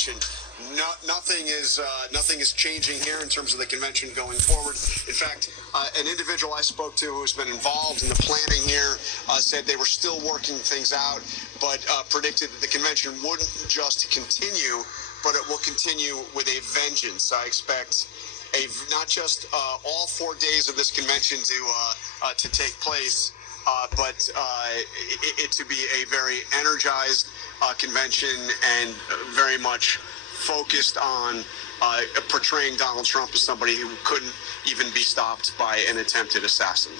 convention. Nothing is changing here in terms of the convention going forward. In fact, an individual I spoke to who's been involved in the planning here said they were still working things out, but predicted that the convention wouldn't just continue, but it will continue with a vengeance. I expect not just all 4 days of this convention to take place, but it to be a very energized convention and very much focused on portraying Donald Trump as somebody who couldn't even be stopped by an attempted assassin.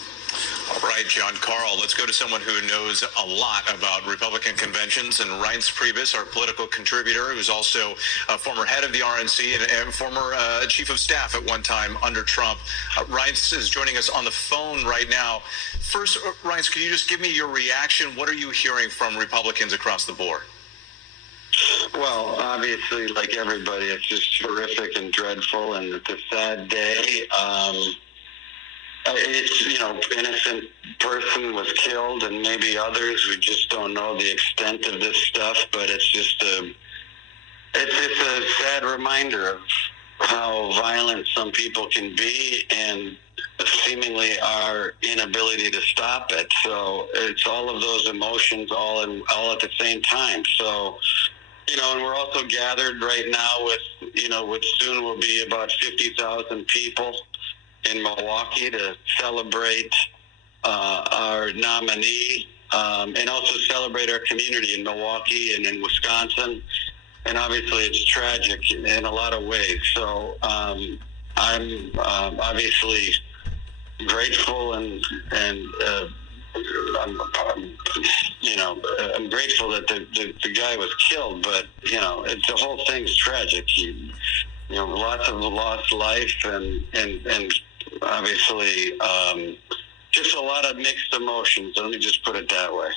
All right, Jon Karl, let's go to someone who knows a lot about Republican conventions, and Reince Priebus, our political contributor, who's also a former head of the RNC and former chief of staff at one time under Trump. Reince is joining us on the phone right now. First, Reince, can you just give me your reaction? What are you hearing from Republicans across the board? Well, obviously, like everybody, it's just horrific and dreadful, and it's a sad day. It's, innocent person was killed, and maybe others. We just don't know the extent of this stuff, but it's just it's a sad reminder of how violent some people can be, and seemingly our inability to stop it. So it's all of those emotions all at the same time. So, and we're also gathered right now with soon will be about 50,000 people in Milwaukee to celebrate our nominee and also celebrate our community in Milwaukee and in Wisconsin. And obviously it's tragic in a lot of ways. So I'm obviously grateful and I'm grateful that the guy was killed, but the whole thing's tragic. Lots of lost life and obviously just a lot of mixed emotions. Let me just put it that way.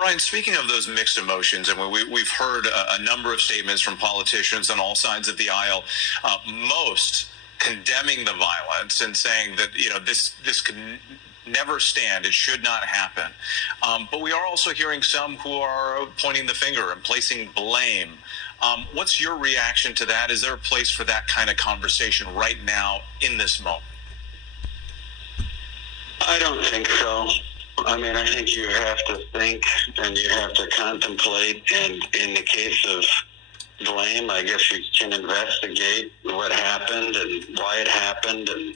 Ryan, speaking of those mixed emotions, and we've heard a number of statements from politicians on all sides of the aisle, most condemning the violence and saying that this could never stand. It should not happen. But we are also hearing some who are pointing the finger and placing blame. What's your reaction to that? Is there a place for that kind of conversation right now in this moment? I don't think so. I mean, I think you have to think and you have to contemplate. And in the case of blame, I guess you can investigate what happened and why it happened. And,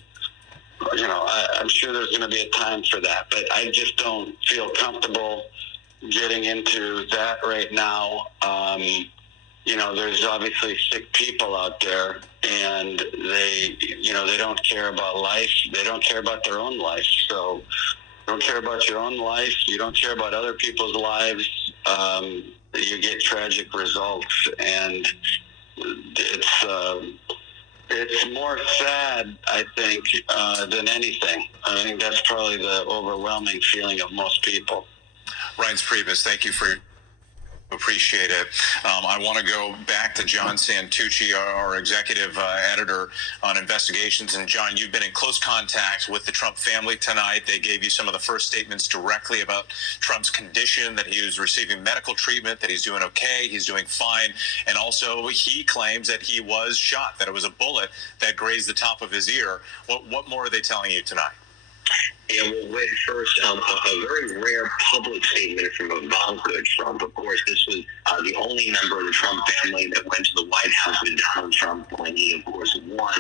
I'm sure there's going to be a time for that. But I just don't feel comfortable getting into that right now. There's obviously sick people out there, and they don't care about life. They don't care about their own life. So you don't care about your own life. You don't care about other people's lives. You get tragic results, and it's more sad, I think, than anything. I think that's probably the overwhelming feeling of most people. Reince Priebus, thank you for appreciate it. I want to go back to John Santucci, our executive editor on investigations. And John, you've been in close contact with the Trump family tonight. They gave you some of the first statements directly about Trump's condition, that he was receiving medical treatment, that he's doing okay, he's doing fine. And also he claims that he was shot, that it was a bullet that grazed the top of his ear. What more are they telling you tonight? Yeah, well, wait, first, a very rare public statement from Ivanka Trump. Of course, this was the only member of the Trump family that went to the White House with Donald Trump when he, of course, won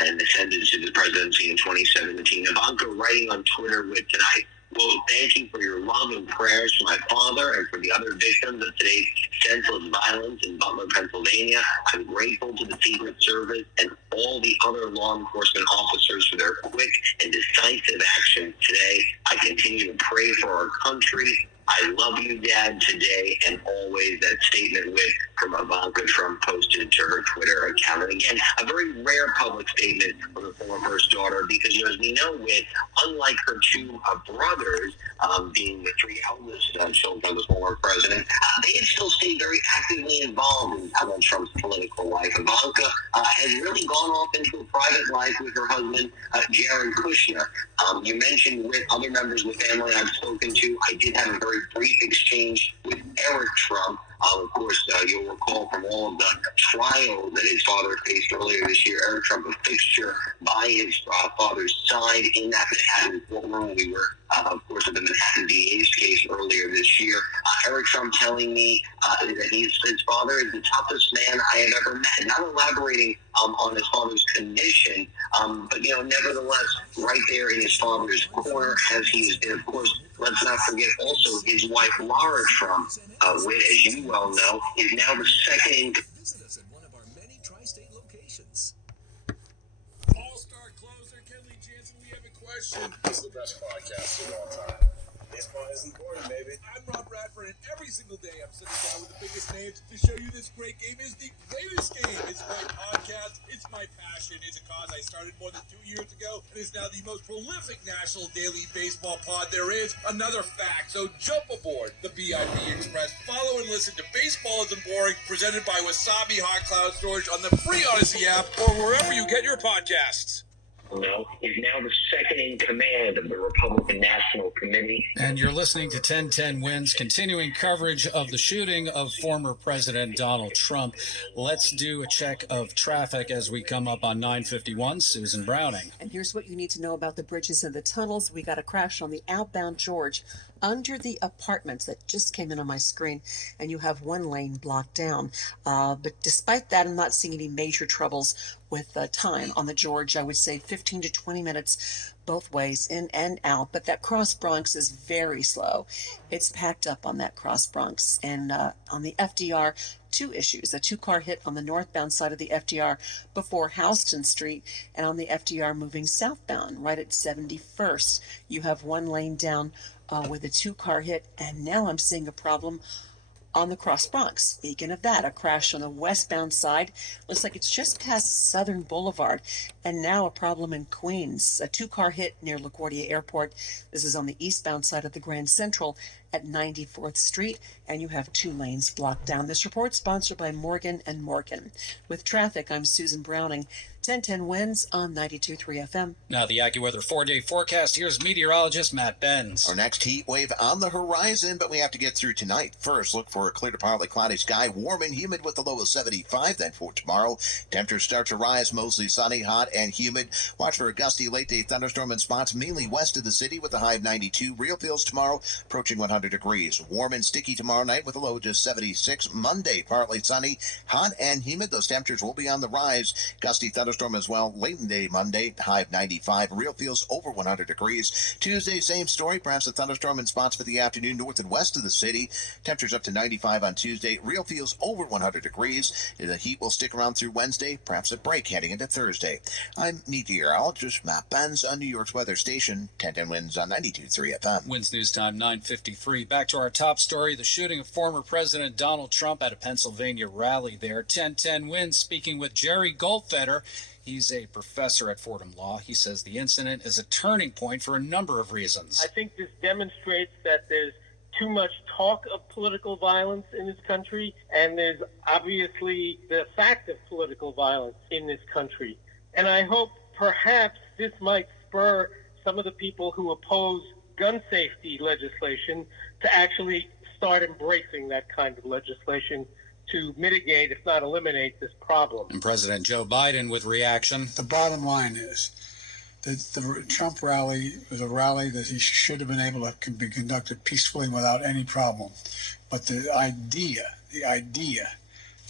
and ascended to the presidency in 2017. Ivanka writing on Twitter with tonight, well, thank you for your love and prayers for my father and for the other victims of today's senseless violence in Butler, Pennsylvania. I'm grateful to the Secret Service and all the other law enforcement officers for their quick and decisive action today. I continue to pray for our country. I love you, Dad, today and always. That statement from Ivanka Trump posted to her Twitter account. And again, a very rare public statement from the former first daughter because, as we know, unlike her two brothers, being the three eldest children of the former president, they had still stayed very actively involved in Donald Trump's political life. Ivanka has really gone off into a private life with her husband, Jared Kushner. You mentioned with other members of the family I've spoken to, I did have a very brief exchange with Eric Trump. Of course, you'll recall from all of the trial that his father faced earlier this year, Eric Trump, a fixture by his father's side in that Manhattan courtroom. We were, of course, in the Manhattan DA's case earlier this year. Eric Trump telling me that his father is the toughest man I have ever met. Not elaborating on his father's condition, but, nevertheless, right there in his father's corner as he is there. Of course, let's not forget also his wife, Laura Trump, which, as you well know, is now the second in. Visit us at one of our many tri-state locations. All-star closer Kenley Jansen, we have a question. It's the best podcast of all time. Baseball is important, baby. I'm Rob Bradford, and every single day I'm sitting down with the biggest names to show you this great game is the greatest game. It's my podcast. It's my passion. It's a cause I started more than 2 years ago, and is now the most prolific national daily baseball pod there is. Another fact. So jump aboard the BIP Express. Follow and listen to Baseball Isn't Boring, presented by Wasabi Hot Cloud Storage on the free Odyssey app or wherever you get your podcasts. Is now the second in command of the Republican National Committee. And you're listening to 1010 Wins, continuing coverage of the shooting of former President Donald Trump. Let's do a check of traffic as we come up on 951. Susan Browning. And here's what you need to know about the bridges and the tunnels. We got a crash on the outbound George under the apartments that just came in on my screen, and you have one lane blocked down. But despite that, I'm not seeing any major troubles with time on the George. I would say 15 to 20 minutes both ways, in and out. But that Cross Bronx is very slow. It's packed up on that Cross Bronx. And on the FDR, two issues. A two-car hit on the northbound side of the FDR before Houston Street, and on the FDR moving southbound right at 71st. You have one lane down with a two-car hit, and now I'm seeing a problem on the Cross Bronx. Speaking of that, a crash on the westbound side. Looks like it's just past Southern Boulevard. And now a problem in Queens. A two-car hit near LaGuardia Airport. This is on the eastbound side of the Grand Central at 94th Street. And you have two lanes blocked down. This report sponsored by Morgan & Morgan. With traffic, I'm Susan Browning. 1010 Wins on 92.3 FM. Now the AccuWeather 4-day forecast. Here's meteorologist Matt Benz. Our next heat wave on the horizon, but we have to get through tonight. First, look for a clear to partly cloudy sky, warm and humid with a low of 75. Then for tomorrow, temperatures start to rise, mostly sunny, hot, and humid. Watch for a gusty late-day thunderstorm in spots mainly west of the city with a high of 92. Real feels tomorrow approaching 100 degrees. Warm and sticky tomorrow night with a low of just 76. Monday, partly sunny, hot, and humid. Those temperatures will be on the rise. Gusty thunderstorm as well late in the day Monday, high of 95. Real feels over 100 degrees. Tuesday, same story, perhaps a thunderstorm in spots for the afternoon north and west of the city. Temperatures up to 95 on Tuesday. Real feels over 100 degrees. The heat will stick around through Wednesday, perhaps a break heading into Thursday. I'm meteorologist Matt Benz on New York's weather station, 1010 Wins on 92.3 FM. Wins News Time 9:53. Back to our top story, the shooting of former President Donald Trump at a Pennsylvania rally there. 1010 Wins speaking with Jerry Goldfeder. He's a professor at Fordham Law. He says the incident is a turning point for a number of reasons. I think this demonstrates that there's too much talk of political violence in this country, and there's obviously the fact of political violence in this country. And I hope perhaps this might spur some of the people who oppose gun safety legislation to actually start embracing that kind of legislation to mitigate, if not eliminate, this problem. And President Joe Biden with reaction. The bottom line is that the Trump rally was a rally that he should have been able to be conducted peacefully without any problem. But the idea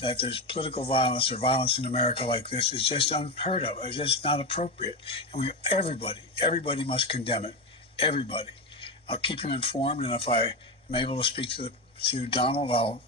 that there's political violence or violence in America like this is just unheard of. It's just not appropriate. And everybody must condemn it. Everybody. I'll keep you informed, and if I am able to speak to Donald, I'll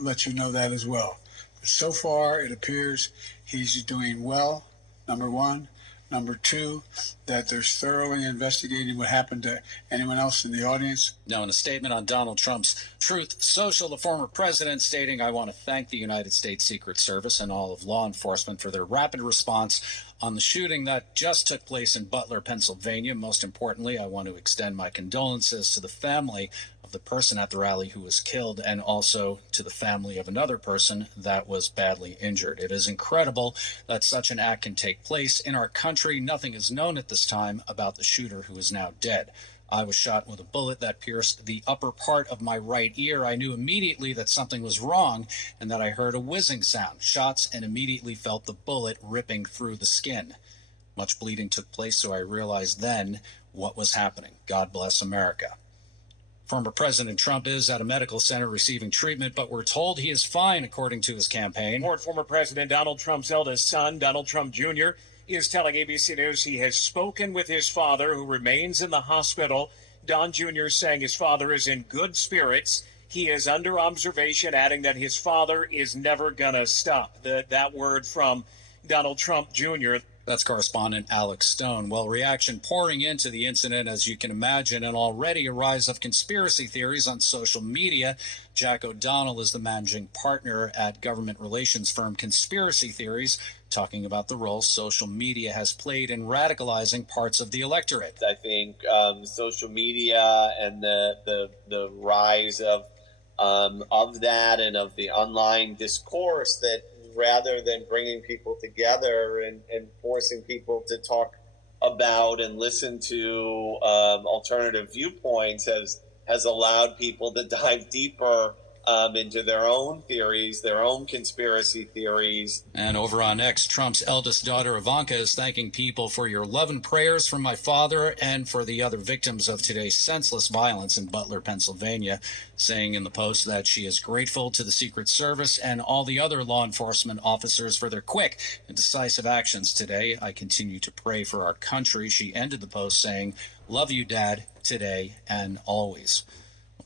let you know that as well. But so far, it appears he's doing well, number one. Number two, that they're thoroughly investigating what happened to anyone else in the audience. Now, in a statement on Donald Trump's Truth Social, the former president stating, "I want to thank the United States Secret Service and all of law enforcement for their rapid response on the shooting that just took place in Butler, Pennsylvania. Most importantly, I want to extend my condolences to the family of the person at the rally who was killed, and also to the family of another person that was badly injured. It is incredible that such an act can take place in our country. Nothing is known at this time about the shooter who is now dead. I was shot with a bullet that pierced the upper part of my right ear. I knew immediately that something was wrong and that I heard a whizzing sound, shots, and immediately felt the bullet ripping through the skin. Much bleeding took place, so I realized then what was happening. God bless America. Former President Trump is at a medical center receiving treatment, but we're told he is fine, according to his campaign. Former President Donald Trump's eldest son, Donald Trump Jr., is telling ABC News he has spoken with his father, who remains in the hospital. Don Jr. saying his father is in good spirits. He is under observation, adding that his father is never going to stop. That word from Donald Trump Jr. That's correspondent Alex Stone. Well, reaction pouring into the incident, as you can imagine, and already a rise of conspiracy theories on social media. Jack O'Donnell is the managing partner at government relations firm Conspiracy Theories, talking about the role social media has played in radicalizing parts of the electorate. I think social media and the rise of that and of the online discourse, that rather than bringing people together and forcing people to talk about and listen to alternative viewpoints, has allowed people to dive deeper into their own theories, their own conspiracy theories. And over on X, Trump's eldest daughter, Ivanka, is thanking people for your love and prayers from my father and for the other victims of today's senseless violence in Butler, Pennsylvania, saying in the post that she is grateful to the Secret Service and all the other law enforcement officers for their quick and decisive actions today. I continue to pray for our country. She ended the post saying, "Love you, Dad, today and always."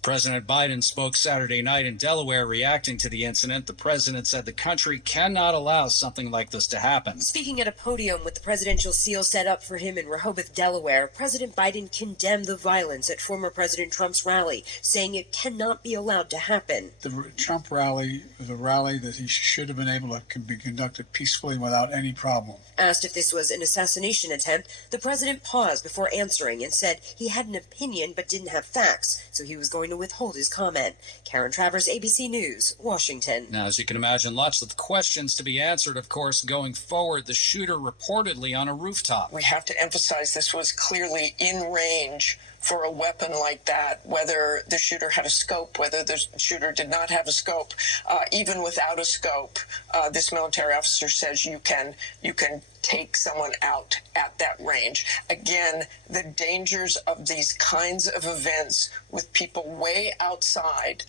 President Biden spoke Saturday night in Delaware reacting to the incident. The president said the country cannot allow something like this to happen. Speaking at a podium with the presidential seal set up for him in Rehoboth, Delaware, President Biden condemned the violence at former President Trump's rally, saying it cannot be allowed to happen. The Trump rally was a rally that he should have been able to be conducted peacefully without any problem. Asked if this was an assassination attempt, the president paused before answering and said he had an opinion but didn't have facts, so he was going to withhold his comment. Karen Travers, ABC News, Washington. Now, as you can imagine, lots of questions to be answered, of course, going forward. The shooter reportedly on a rooftop. We have to emphasize this was clearly in range for a weapon like that, whether the shooter had a scope, whether the shooter did not have a scope. Even without a scope, this military officer says you can take someone out at that range. Again, the dangers of these kinds of events with people way outside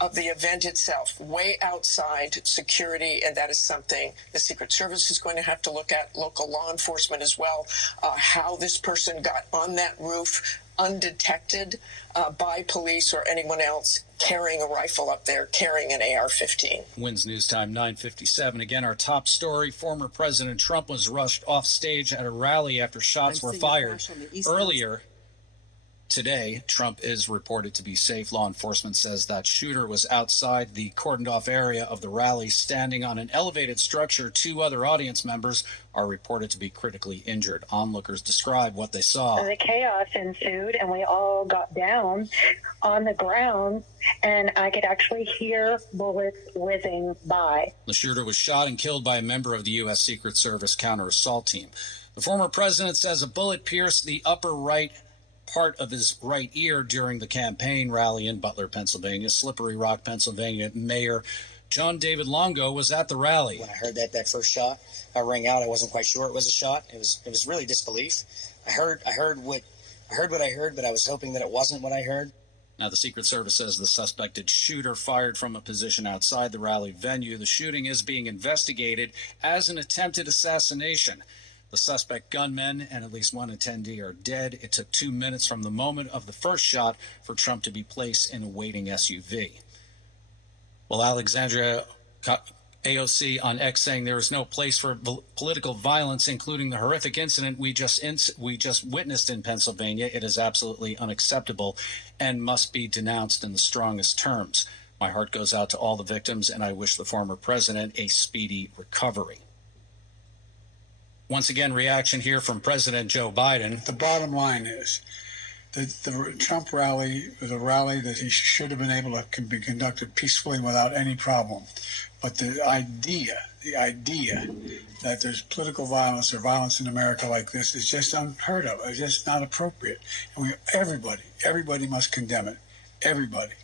of the event itself, way outside security, and that is something the Secret Service is going to have to look at, local law enforcement as well, how this person got on that roof undetected by police or anyone else carrying a rifle up there, carrying an AR-15. WINS News Time 9:57. Again, our top story, former President Trump was rushed off stage at a rally after shots were fired. Earlier today, Trump is reported to be safe. Law enforcement says that shooter was outside the cordoned off area of the rally, standing on an elevated structure. Two other audience members are reported to be critically injured. Onlookers describe what they saw. The chaos ensued, and we all got down on the ground, and I could actually hear bullets whizzing by. The shooter was shot and killed by a member of the U.S. Secret Service counter-assault team. The former president says a bullet pierced the upper right part of his right ear during the campaign rally in Butler, Pennsylvania. Slippery Rock, Pennsylvania Mayor John David Longo was at the rally. When I heard that first shot rang out, I wasn't quite sure it was a shot. It was really disbelief. I heard what I heard, but I was hoping that it wasn't what I heard. Now, the Secret Service says the suspected shooter fired from a position outside the rally venue. The shooting is being investigated as an attempted assassination. The suspect gunman and at least one attendee are dead. It took 2 minutes from the moment of the first shot for Trump to be placed in a waiting SUV. Well, Alexandria AOC on X saying there is no place for political violence, including the horrific incident we just witnessed in Pennsylvania. It is absolutely unacceptable and must be denounced in the strongest terms. My heart goes out to all the victims, and I wish the former president a speedy recovery. Once again, reaction here from President Joe Biden. The bottom line is that the Trump rally was a rally that he should have been able to be conducted peacefully without any problem. But the idea the idea that there's political violence or violence in America like this is just unheard of. It's just not appropriate. And everybody must condemn it. Everybody.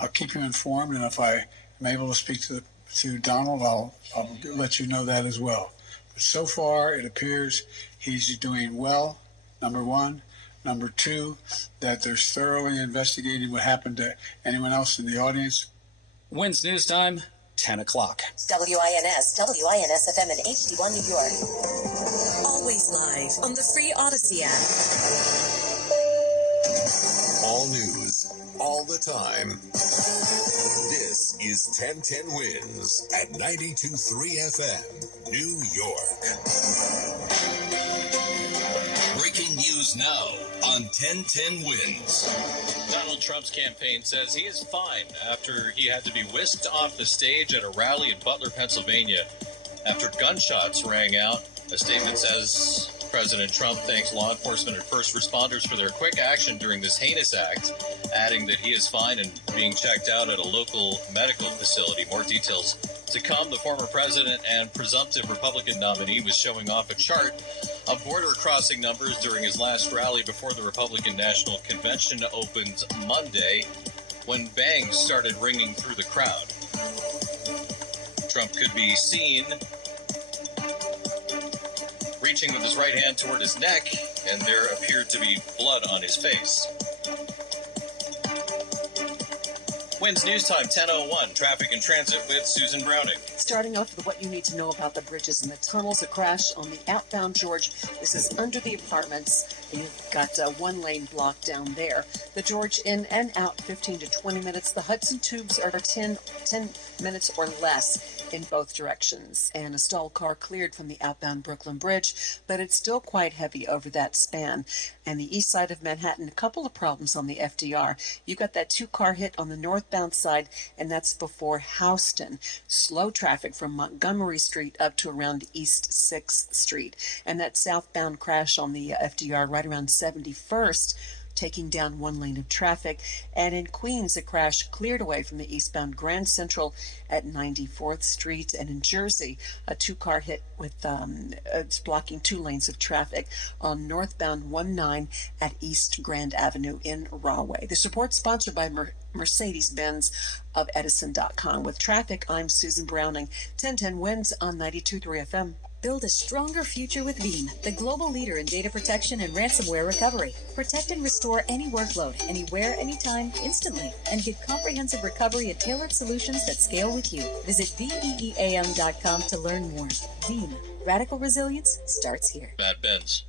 I'll keep you informed, and if I am able to speak to Donald, I'll let you know that as well. But so far, it appears he's doing well, number one. Number two, that they're thoroughly investigating what happened to anyone else in the audience. WINS News Time, 10 o'clock. WINS FM in HD1 New York. Always live on the free Odyssey app. All news, all the time. This is 1010 WINS at 92.3 FM, New York. Breaking news now on 1010 WINS. Donald Trump's campaign says he is fine after he had to be whisked off the stage at a rally in Butler, Pennsylvania after gunshots rang out. A statement says President Trump thanks law enforcement and first responders for their quick action during this heinous act, adding that he is fine and being checked out at a local medical facility. More details to come. The former president and presumptive Republican nominee was showing off a chart of border crossing numbers during his last rally before the Republican National Convention opens Monday, when bangs started ringing through the crowd. Trump could be seen reaching with his right hand toward his neck, and there appeared to be blood on his face. WINS News Time, 10:01. Traffic and transit with Susan Browning. Starting off with what you need to know about the bridges and the tunnels. A crash on the outbound George. This is under the apartments. You've got one lane blocked down there. The George in and out 15 to 20 minutes. The Hudson tubes are 10 minutes or less in both directions. And a stalled car cleared from the outbound Brooklyn Bridge, but it's still quite heavy over that span. And the east side of Manhattan, a couple of problems on the FDR. You got that 2-car hit on the northbound side, and that's before Houston. Slow traffic from Montgomery Street up to around East 6th Street. And that southbound crash on the FDR right around 71st, taking down one lane of traffic. And in Queens, a crash cleared away from the eastbound Grand Central at 94th Street. And in Jersey, a 2-car hit with it's blocking 2 lanes of traffic on northbound 19 at East Grand Avenue in Rahway. This report sponsored by Mercedes-Benz of Edison.com. With traffic, I'm Susan Browning. 1010 WINS on 92.3 FM. Build a stronger future with Veeam, the global leader in data protection and ransomware recovery. Protect and restore any workload, anywhere, anytime, instantly, and get comprehensive recovery and tailored solutions that scale with you. Visit VEEAM.com to learn more. Veeam, radical resilience starts here. Matt Benz.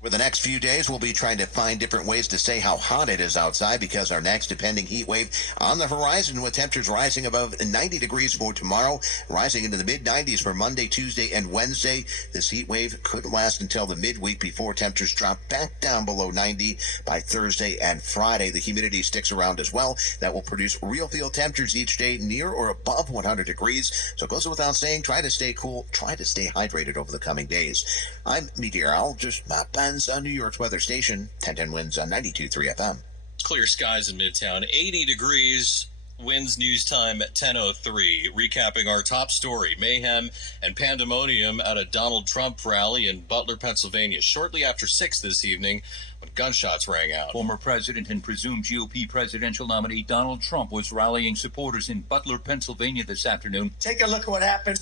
Over the next few days, we'll be trying to find different ways to say how hot it is outside because our next impending heat wave on the horizon with temperatures rising above 90 degrees for tomorrow, rising into the mid-90s for Monday, Tuesday, and Wednesday. This heat wave could last until the midweek before temperatures drop back down below 90 by Thursday and Friday. The humidity sticks around as well. That will produce real field temperatures each day near or above 100 degrees. So it goes without saying, try to stay cool, try to stay hydrated over the coming days. I'm meteorologist Matt Benz on New York's weather station, 1010 WINS on 92.3 FM. Clear skies in Midtown, 80 degrees. WINS News Time at 10:03. Recapping our top story: mayhem and pandemonium at a Donald Trump rally in Butler, Pennsylvania, shortly after 6 this evening when gunshots rang out. Former president and presumed GOP presidential nominee Donald Trump was rallying supporters in Butler, Pennsylvania this afternoon. Take a look at what happened.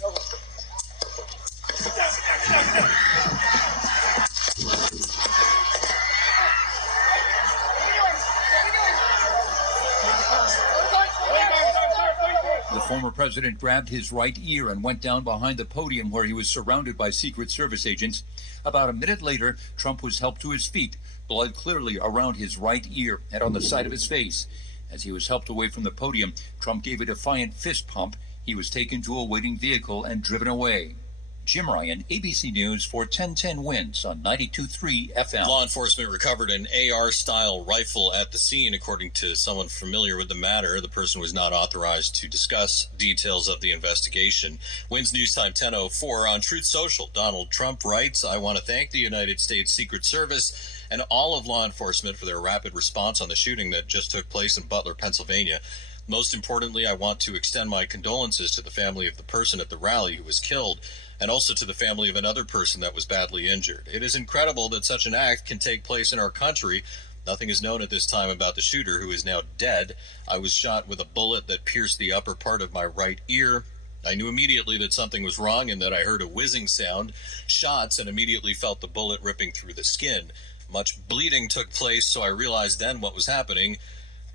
The former president grabbed his right ear and went down behind the podium where he was surrounded by Secret Service agents. About a minute later, Trump was helped to his feet, blood clearly around his right ear and on the side of his face. As he was helped away from the podium, Trump gave a defiant fist pump. He was taken to a waiting vehicle and driven away. Jim Ryan, ABC News for 1010 WINS on 92.3 FM. Law enforcement recovered an AR-style rifle at the scene, according to someone familiar with the matter. The person was not authorized to discuss details of the investigation. WINS News Time 10:04 on Truth Social. Donald Trump writes, "I want to thank the United States Secret Service and all of law enforcement for their rapid response on the shooting that just took place in Butler, Pennsylvania. Most importantly, I want to extend my condolences to the family of the person at the rally who was killed, and also to the family of another person that was badly injured. It is incredible that such an act can take place in our country. Nothing is known at this time about the shooter, who is now dead. I was shot with a bullet that pierced the upper part of my right ear. I knew immediately that something was wrong and that I heard a whizzing sound, shots, and immediately felt the bullet ripping through the skin. Much bleeding took place, so I realized then what was happening.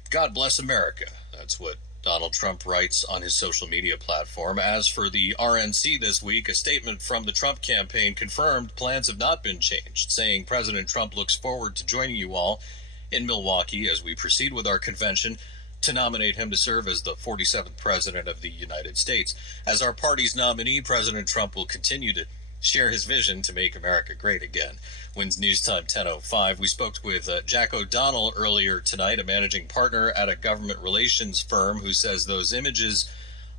God bless America. That's what Donald Trump writes on his social media platform. As for the RNC this week, a statement from the Trump campaign confirmed plans have not been changed, saying President Trump looks forward to joining you all in Milwaukee as we proceed with our convention to nominate him to serve as the 47th President of the United States. As our party's nominee, President Trump will continue to share his vision to make America great again. Wins News Time 10:05. We spoke with Jack O'Donnell earlier tonight, a managing partner at a government relations firm, who says those images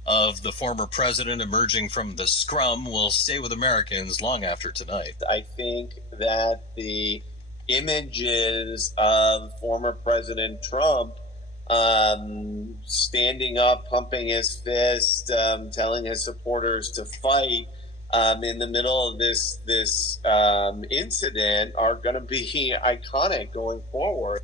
of the former president emerging from the scrum will stay with Americans long after tonight. I think that the images of former President Trump standing up, pumping his fist, telling his supporters to fight in the middle of this incident are going to be iconic going forward.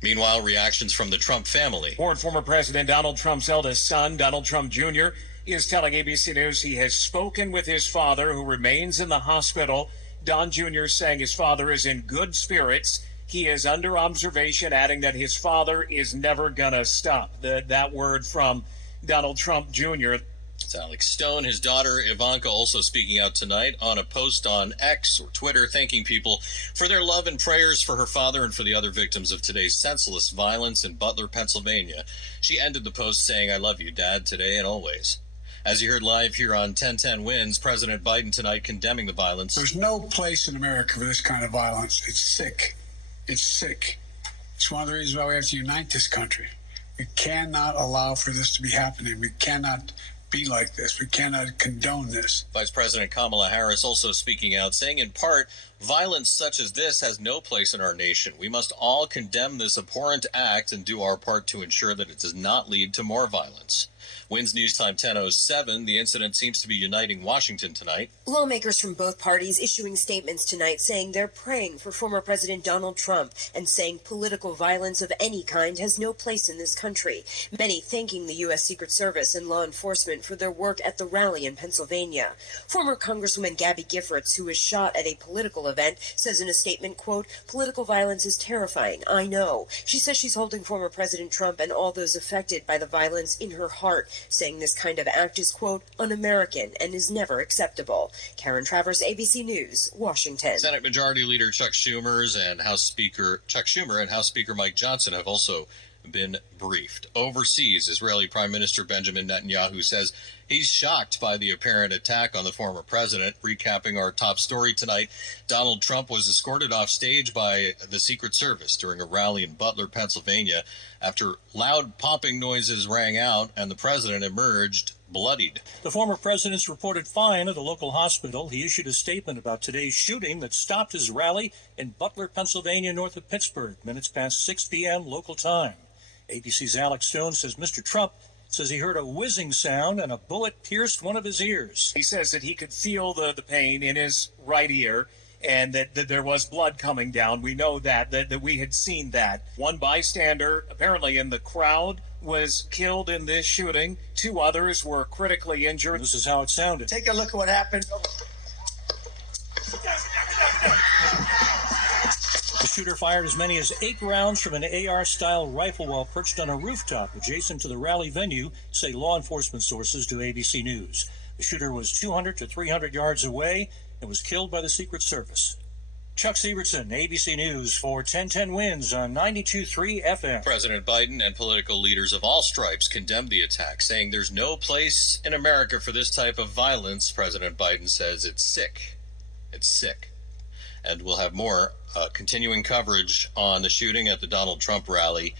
Meanwhile, reactions from the Trump family. Former President Donald Trump's eldest son, Donald Trump Jr., is telling ABC News he has spoken with his father, who remains in the hospital. Don Jr. saying his father is in good spirits. He is under observation, adding that his father is never going to stop. That word from Donald Trump Jr. It's Alex Stone. His daughter Ivanka also speaking out tonight on a post on X or Twitter, thanking people for their love and prayers for her father and for the other victims of today's senseless violence in Butler, Pennsylvania. She ended the post saying, "I love you, Dad, today and always." As you heard live here on 1010 Wins, President Biden tonight condemning the violence. There's no place in America for this kind of violence. It's sick. It's sick. It's one of the reasons why we have to unite this country. We cannot allow for this to be happening. We cannot be like this. We cannot condone this. Vice President Kamala Harris also speaking out, saying in part, violence such as this has no place in our nation. We must all condemn this abhorrent act and do our part to ensure that it does not lead to more violence. Wins News Time 10:07. The incident seems to be uniting Washington tonight. Lawmakers from both parties issuing statements tonight saying they're praying for former President Donald Trump and saying political violence of any kind has no place in this country. Many thanking the U.S. Secret Service and law enforcement for their work at the rally in Pennsylvania. Former Congresswoman Gabby Giffords, who was shot at a political event, says in a statement, quote, "Political violence is terrifying, I know." She says she's holding former President Trump and all those affected by the violence in her heart, saying this kind of act is, quote, un-American and is never acceptable. Karen Travers, ABC News, Washington. Senate Majority Leader Chuck Schumer and House Speaker Mike Johnson have also been briefed. Overseas, Israeli Prime Minister Benjamin Netanyahu says he's shocked by the apparent attack on the former president. Recapping our top story tonight, Donald Trump was escorted off stage by the Secret Service during a rally in Butler, Pennsylvania, after loud popping noises rang out and the president emerged bloodied. The former president's reported fine at a local hospital. He issued a statement about today's shooting that stopped his rally in Butler, Pennsylvania, north of Pittsburgh, minutes past 6 p.m. local time. ABC's Alex Stone says Mr. Trump says he heard a whizzing sound and a bullet pierced one of his ears. He says that he could feel the pain in his right ear and that there was blood coming down. We know that we had seen that. One bystander, apparently in the crowd, was killed in this shooting. 2 others were critically injured. This is how it sounded. Take a look at what happened. The shooter fired as many as 8 rounds from an AR-style rifle while perched on a rooftop adjacent to the rally venue, say law enforcement sources to ABC News. The shooter was 200 to 300 yards away and was killed by the Secret Service. Chuck Sievertson, ABC News for 1010 Wins on 92.3 FM. President Biden and political leaders of all stripes condemned the attack, saying there's no place in America for this type of violence. President Biden says it's sick. It's sick. And we'll have more continuing coverage on the shooting at the Donald Trump rally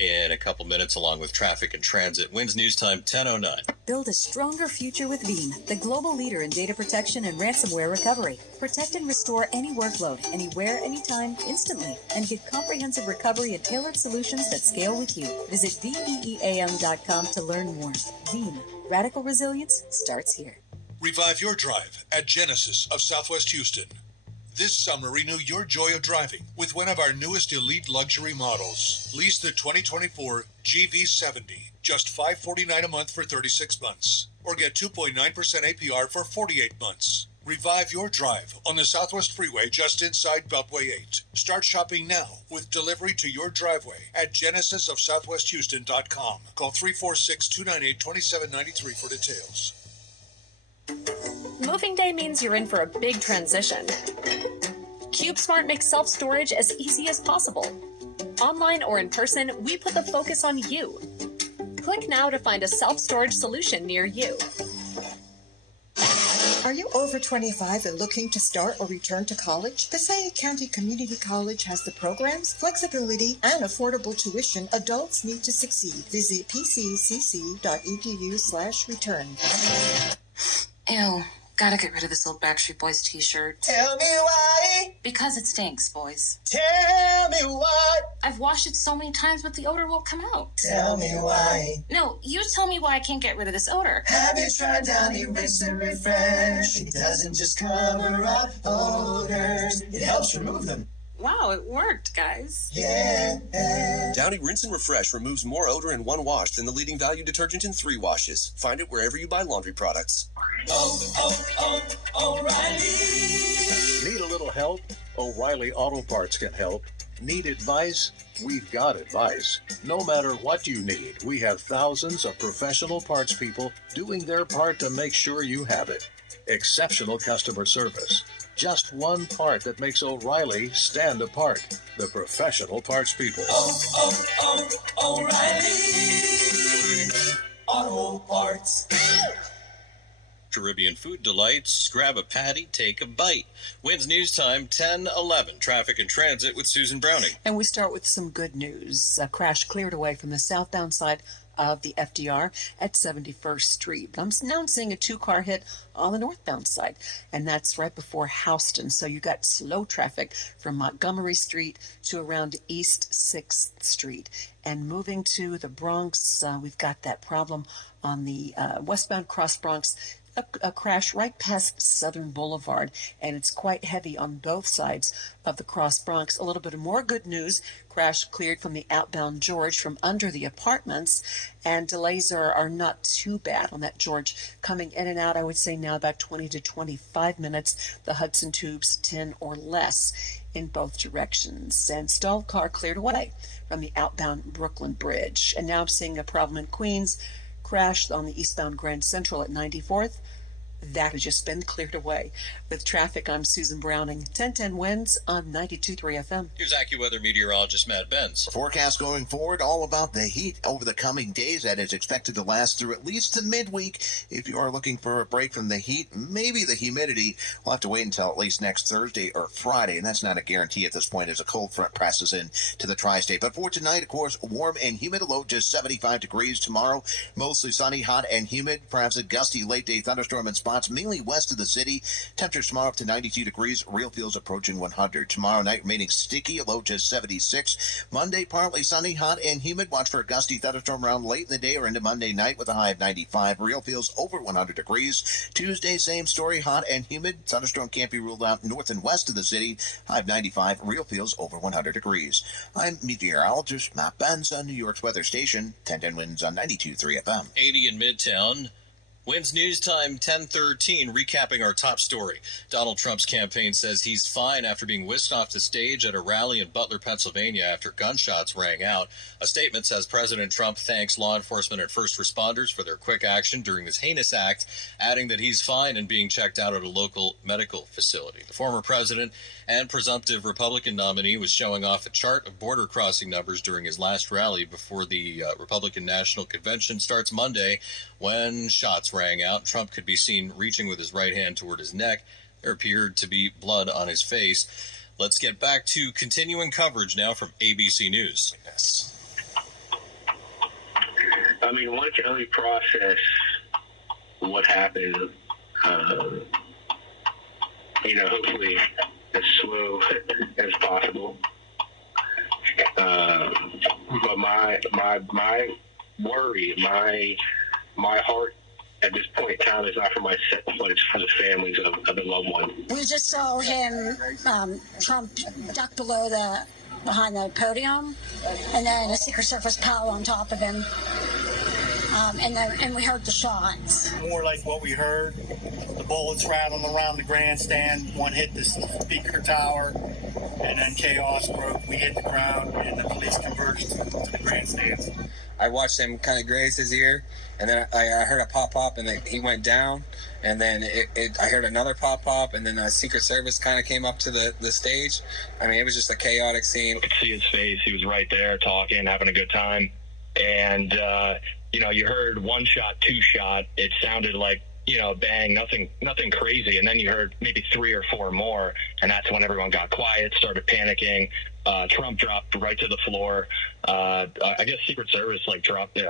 in a couple minutes, along with traffic and transit. WINS News Time 10:09. Build a stronger future with Veeam, the global leader in data protection and ransomware recovery. Protect and restore any workload, anywhere, anytime, instantly, and get comprehensive recovery and tailored solutions that scale with you. Visit VEEAM.com to learn more. Veeam, radical resilience starts here. Revive your drive at Genesis of Southwest Houston. This summer, renew your joy of driving with one of our newest elite luxury models. Lease the 2024 GV70, just $549 a month for 36 months, or get 2.9% APR for 48 months. Revive your drive on the Southwest Freeway just inside Beltway 8. Start shopping now with delivery to your driveway at genesisofsouthwesthouston.com. Call 346-298-2793 for details. Moving day means you're in for a big transition. CubeSmart makes self-storage as easy as possible. Online or in person, we put the focus on you. Click now to find a self-storage solution near you. Are you over 25 and looking to start or return to college? Passaic County Community College has the programs, flexibility, and affordable tuition adults need to succeed. Visit pccc.edu/return. Ew, gotta get rid of this old Backstreet Boys t-shirt. Tell me why. Because it stinks, boys. Tell me why. I've washed it so many times, but the odor won't come out. Tell me why. No, you tell me why I can't get rid of this odor. Have you tried Downy Rinse and Refresh? It doesn't just cover up odors, it helps remove them. Wow, it worked, guys. Yeah. Downy Rinse and Refresh removes more odor in one wash than the leading value detergent in 3 washes. Find it wherever you buy laundry products. O'Reilly. Need a little help? O'Reilly Auto Parts can help. Need advice? We've got advice. No matter what you need, we have thousands of professional parts people doing their part to make sure you have it. Exceptional customer service. Just one part that makes O'Reilly stand apart. The professional parts people. O'Reilly Auto Parts. Caribbean food delights. Grab a patty, take a bite. WINS News Time 10:11. Traffic and transit with Susan Browning. And we start with some good news. A crash cleared away from the southbound side of the FDR at 71st Street. But I'm now seeing a 2-car hit on the northbound side, and that's right before Houston. So you got slow traffic from Montgomery Street to around East 6th Street. And moving to the Bronx, we've got that problem on the westbound Cross Bronx. A crash right past Southern Boulevard, and it's quite heavy on both sides of the Cross Bronx. A little bit of more good news. Crash cleared from the outbound George from under the apartments, and delays are not too bad on that George coming in and out. I would say now about 20 to 25 minutes. The Hudson Tubes 10 or less in both directions. And stalled car cleared away from the outbound Brooklyn Bridge. And now I'm seeing a problem in Queens. Crashed on the eastbound Grand Central at 94th. That has just been cleared away. With traffic, I'm Susan Browning. 1010 WINS on 92.3 FM. Here's AccuWeather meteorologist Matt Benz. Forecast going forward, all about the heat over the coming days that is expected to last through at least to midweek. If you are looking for a break from the heat, maybe the humidity, we'll have to wait until at least next Thursday or Friday, and that's not a guarantee at this point as a cold front presses in to the tri-state. But for tonight, of course, warm and humid, a low just 75 degrees. Tomorrow, mostly sunny, hot and humid, perhaps a gusty late-day thunderstorm in spots mainly west of the city. Temperatures tomorrow up to 92 degrees. Real feels approaching 100. Tomorrow night remaining sticky, a low just 76. Monday partly sunny, hot and humid. Watch for a gusty thunderstorm around late in the day or into Monday night with a high of 95. Real feels over 100 degrees. Tuesday, same story, hot and humid. Thunderstorm can't be ruled out north and west of the city. High of 95. Real feels over 100 degrees. I'm meteorologist Matt Benz on New York's weather station. 1010 WINS on 92.3 FM. 80 in Midtown. WINS News Time 10:13, recapping our top story. Donald Trump's campaign says he's fine after being whisked off the stage at a rally in Butler, Pennsylvania after gunshots rang out. A statement says President Trump thanks law enforcement and first responders for their quick action during this heinous act, adding that he's fine and being checked out at a local medical facility. The former president and presumptive Republican nominee was showing off a chart of border crossing numbers during his last rally before the Republican National Convention starts Monday, when shots rang out. Trump could be seen reaching with his right hand toward his neck. There appeared to be blood on his face. Let's get back to continuing coverage now from ABC News. Yes. I mean, one can only process what happened, hopefully as slow as possible. But my worry, my heart at this point in time is not for myself, but it's for the families of the loved one. We just saw him, Trump, duck behind the podium, and then the Secret Service pile on top of him. And we heard the shots. More like what we heard, the bullets rattling around the grandstand. One hit the speaker tower, and then chaos broke. We hit the ground, and the police converged to the grandstands. I watched him kind of graze his ear, and then I heard a pop, and then he went down, and then I heard another pop, and then the Secret Service kind of came up to the stage. I mean, it was just a chaotic scene. I could see his face. He was right there talking, having a good time. And, you heard one shot, two shot. It sounded like, bang, nothing crazy. And then you heard maybe 3 or 4 more. And that's when everyone got quiet, started panicking. Trump dropped right to the floor. I guess Secret Service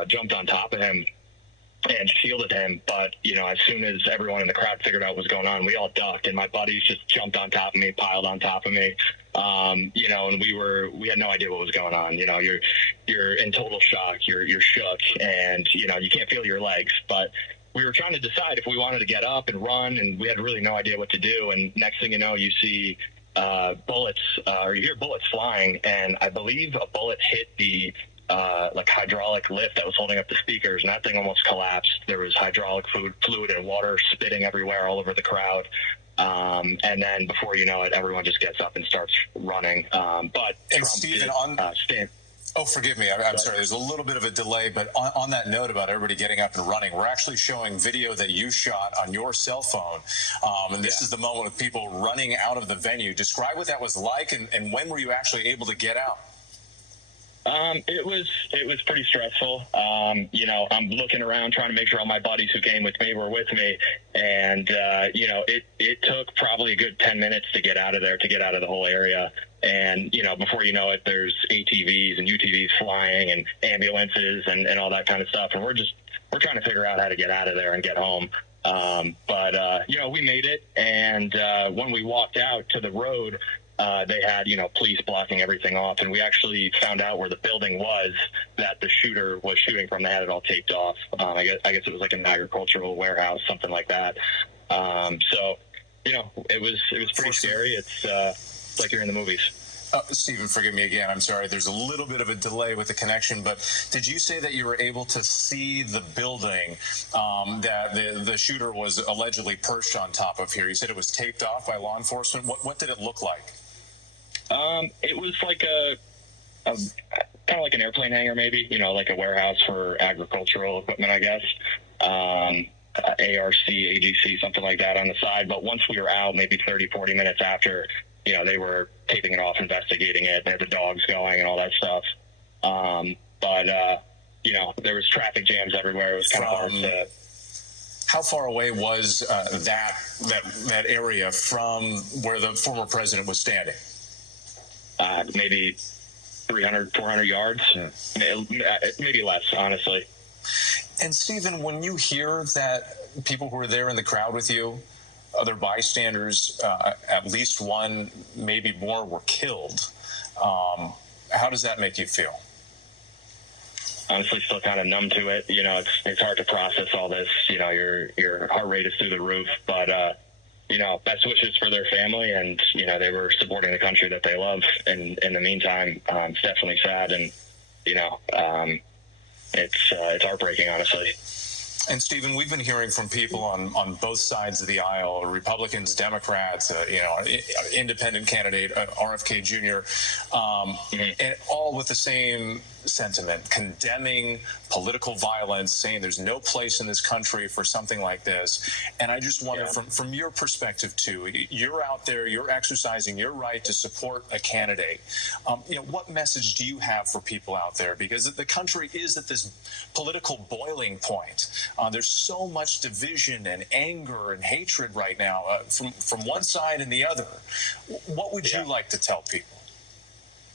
jumped on top of him and shielded him. But, as soon as everyone in the crowd figured out what was going on, we all ducked, and my buddies just jumped on top of me, piled on top of me. And we had no idea what was going on. You're in total shock. You're shook, and, you can't feel your legs. But we were trying to decide if we wanted to get up and run, and we had really no idea what to do. And next thing you know, you see bullets, or you hear bullets flying, and I believe a bullet hit the hydraulic lift that was holding up the speakers, and that thing almost collapsed. There was hydraulic fluid and water spitting everywhere all over the crowd. And then before you know it, everyone just gets up and starts running. But and Trump Stephen, Oh, forgive me. I'm sorry. There's a little bit of a delay, but on that note about everybody getting up and running, we're actually showing video that you shot on your cell phone. And this is the moment of people running out of the venue. Describe what that was like, and when were you actually able to get out? It was pretty stressful. I'm looking around trying to make sure all my buddies who came with me were with me. And, it took probably a good 10 minutes to get out of there, to get out of the whole area. And, before you know it, there's ATVs and UTVs flying and ambulances and all that kind of stuff. And we're trying to figure out how to get out of there and get home. But we made it. And when we walked out to the road, they had, police blocking everything off. And we actually found out where the building was that the shooter was shooting from. They had it all taped off. I guess it was like an agricultural warehouse, something like that. It was pretty scary. It's like you're in the movies. Stephen, forgive me again. I'm sorry. There's a little bit of a delay with the connection, but did you say that you were able to see the building that the shooter was allegedly perched on top of here? You said it was taped off by law enforcement. What did it look like? It was like a kind of like an airplane hangar, maybe, like a warehouse for agricultural equipment, I guess. ARC, AGC, something like that on the side. But once we were out, maybe 30, 40 minutes after, they were taping it off, investigating it, and the dogs going and all that stuff. There was traffic jams everywhere. It was kind of hard to... How far away was that area from where the former president was standing? Maybe 300, 400 yards. Maybe less, honestly. And Stephen, when you hear that people who were there in the crowd with you, other bystanders, at least one, maybe more, were killed, how does that make you feel? Honestly, still kind of numb to it. It's hard to process all this. Your heart rate is through the roof, but best wishes for their family, and they were supporting the country that they love. And in the meantime, it's definitely sad, and it's heartbreaking, honestly. And Stephen, we've been hearing from people on both sides of the aisle, Republicans, Democrats, independent candidate, RFK Jr., and all with the same sentiment, condemning political violence, saying there's no place in this country for something like this. And I just wonder, from your perspective too, you're out there, you're exercising your right to support a candidate. What message do you have for people out there? Because the country is at this political boiling point. There's so much division and anger and hatred right now from one side and the other. What would you like to tell people?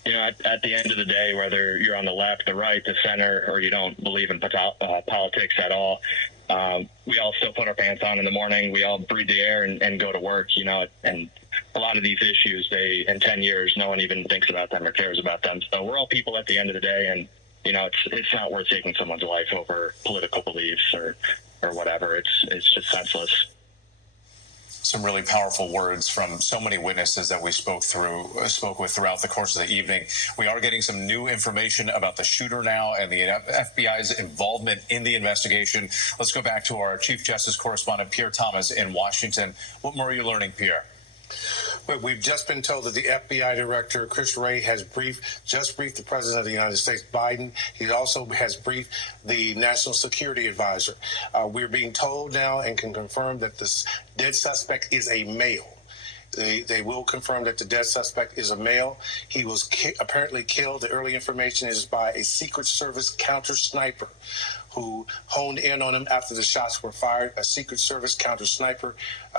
You know, at the end of the day, whether you're on the left, the right, the center, or you don't believe in politics at all, we all still put our pants on in the morning. We all breathe the air and go to work, you know, and a lot of these issues, in 10 years, no one even thinks about them or cares about them. So we're all people at the end of the day, and, you know, it's not worth taking someone's life over political beliefs or whatever. It's just senseless. Some really powerful words from so many witnesses that we spoke with throughout the course of the evening. We are getting some new information about the shooter now and the FBI's involvement in the investigation. Let's go back to our Chief Justice correspondent, Pierre Thomas, in Washington. What more are you learning, Pierre? Well, we've just been told that the FBI director, Chris Wray, has just briefed the President of the United States, Biden. He also has briefed the National Security Advisor. We're being told now and can confirm that this dead suspect is a male. They will confirm that the dead suspect is a male. He was apparently killed. The early information is by a Secret Service counter sniper who honed in on him after the shots were fired. A Secret Service counter sniper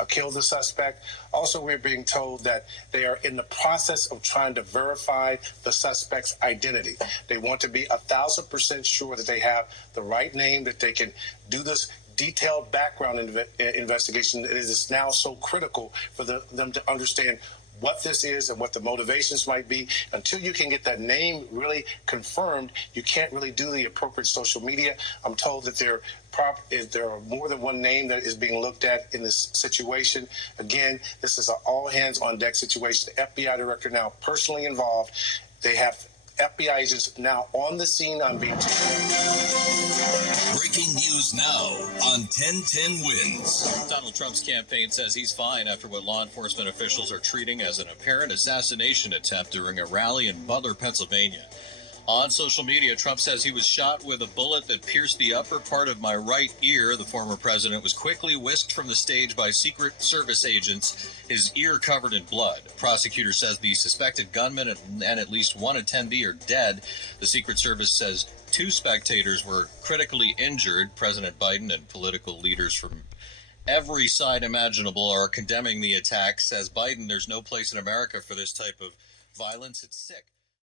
killed the suspect. Also, we're being told that they are in the process of trying to verify the suspect's identity. They want to be 1,000% sure that they have the right name, that they can do this detailed background investigation. It is now so critical for them to understand what this is and what the motivations might be. Until you can get that name really confirmed, you can't really do the appropriate social media. I'm told that there are more than one name that is being looked at in this situation. Again, this is an all-hands-on-deck situation. The FBI director now personally involved. They have FBI agents now on the scene on beat. Breaking news now on 1010 Wins. Donald Trump's campaign says he's fine after what law enforcement officials are treating as an apparent assassination attempt during a rally in Butler, Pennsylvania. On social media, Trump says he was shot with a bullet that pierced the upper part of my right ear. The former president was quickly whisked from the stage by Secret Service agents, his ear covered in blood. Prosecutor says the suspected gunman and at least one attendee are dead. The Secret Service says 2 spectators were critically injured. President Biden and political leaders from every side imaginable are condemning the attack. Says Biden, there's no place in America for this type of violence. It's sick.